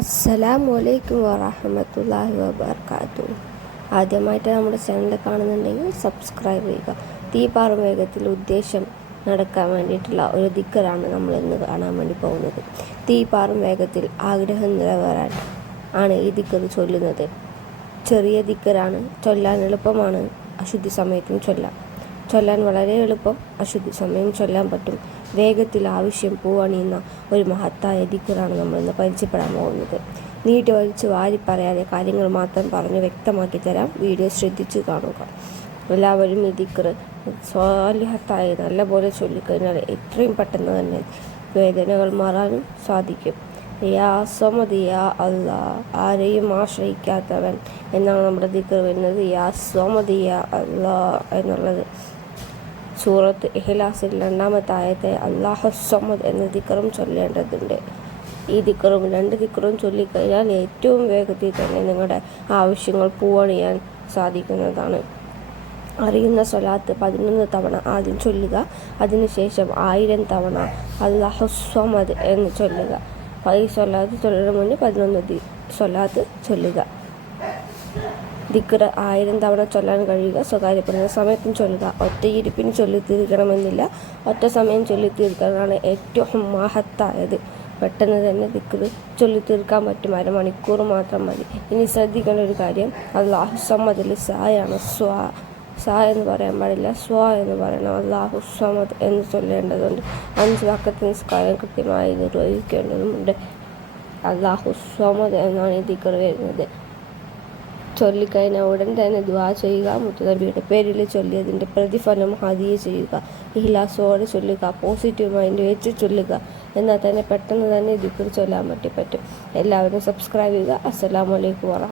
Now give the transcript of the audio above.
അസ്സലാമലൈക്കും വറഹമത്തുള്ളാഹി വബർക്കാത്തു. ആദ്യമായിട്ട് നമ്മുടെ ചാനൽ കാണുന്നുണ്ടെങ്കിൽ സബ്സ്ക്രൈബ് ചെയ്യുക. തീപാറും വേഗത്തിൽ ഉദ്ദേശം നടക്കാൻ വേണ്ടിയിട്ടുള്ള ഒരു ദിക്കറാണ് നമ്മളിന്ന് കാണാൻ വേണ്ടി പോകുന്നത്. തീപാറും വേഗത്തിൽ ആഗ്രഹം നിറവേറാൻ ആണ് ഈ ദിക്കർ ചൊല്ലുന്നത്. ചെറിയ ദിക്കറാണ്, ചൊല്ലാൻ എളുപ്പമാണ്, അശുദ്ധി സമയത്തും ചൊല്ലാൻ വളരെ എളുപ്പം, അശുദ്ധി സമയം ചൊല്ലാൻ പറ്റും. വേഗത്തിൽ ആവശ്യം പൂവണിയുന്ന ഒരു മഹത്തായ ദിക്കറാണ് നമ്മളിന്ന് പരിചയപ്പെടാൻ പോകുന്നത്. നീട്ടി വലിച്ച് വാരി പറയാതെ കാര്യങ്ങൾ മാത്രം പറഞ്ഞ് വ്യക്തമാക്കി തരാം. വീഡിയോ ശ്രദ്ധിച്ചു കാണുക. എല്ലാവരും ഈ ദിക്കർ സ്വാലിഹത്തായി നല്ലപോലെ ചൊല്ലിക്കഴിഞ്ഞാൽ എത്രയും പെട്ടെന്ന് തന്നെ വേദനകൾ മാറാനും സാധിക്കും. യാ സമദ് യാ അല്ലാ, ആരെയും ആശ്രയിക്കാത്തവൻ എന്നാണ് നമ്മുടെ ദിക്കർ വരുന്നത്. യാ സമദ് യാ അല്ലാ എന്നുള്ളത് സൂറത്ത് ഇഖ്ലാസിൽ 2-ാമത്തെ ആയത്തെ അല്ലാഹു സമദ് എന്ന ദിക്കറും ചൊല്ലേണ്ടതുണ്ട്. ഈ ദിക്കറും 2 ദിക്കറും ചൊല്ലിക്കഴിഞ്ഞാൽ ഏറ്റവും വേഗത്തിൽ തന്നെ നിങ്ങളുടെ ആവശ്യങ്ങൾ പൂവണിയാൻ സാധിക്കുന്നതാണ്. അറിയുന്ന സ്വലാത്ത് 11 തവണ ആദ്യം ചൊല്ലുക. അതിനുശേഷം 1000 തവണ അല്ലാഹു സമദ് എന്ന് ചൊല്ലുക. ഈ സ്വലാത്ത് ചൊല്ലുന്നതിന് മുന്നേ 11 സ്വലാത്ത് ചൊല്ലുക. ദിക്ർ 1000 തവണ ചൊല്ലാൻ കഴിയുക. സ്വകാര്യപ്പെടുന്ന സമയത്തും ചൊല്ലുക. ഒറ്റയിരിപ്പിന് ചൊല്ലി തീർക്കണമെന്നില്ല, ഒറ്റ സമയം ചൊല്ലി തീർക്കാനാണ് ഏറ്റവും മഹത്തായത്. പെട്ടെന്ന് തന്നെ ദിക്ർ ചൊല്ലി തീർക്കാൻ പറ്റും, അരമണിക്കൂർ മാത്രം മതി. ഇനി ശ്രദ്ധിക്കേണ്ട ഒരു കാര്യം, അല്ലാഹു സമദിൽ സായാണ്. സാ എന്ന് പറയാൻ പാടില്ല, സ്വ എന്ന് പറയണം. അല്ലാഹു സമദ് എന്ന് ചൊല്ലേണ്ടതുണ്ട്. 5 വഖത്ത് നിസ്കാരം കൃത്യമായി നിർവഹിക്കേണ്ടതുണ്ട്. അല്ലാഹു സമദ് എന്നാണ് ഈ ദിക്ർ വരുന്നത്. ചൊല്ലിക്കഴിഞ്ഞാൽ ഉടൻ തന്നെ ദുആ ചെയ്യുക. മുത്തുനബിയുടെ പേരിൽ ചൊല്ലിയതിൻ്റെ പ്രതിഫലം ഹദിയ ചെയ്യുക. ഇഖ്ലാസോടെ ചൊല്ലുക, പോസിറ്റീവ് മൈൻഡ് വെച്ച് ചൊല്ലുക. എന്നാൽ തന്നെ പെട്ടെന്ന് തന്നെ ദിക്ർ ചൊല്ലാൻ പറ്റും. എല്ലാവരും സബ്സ്ക്രൈബ് ചെയ്യുക. അസ്സലാമു അലൈക്കും വറഹ്മത്തുള്ളാഹി.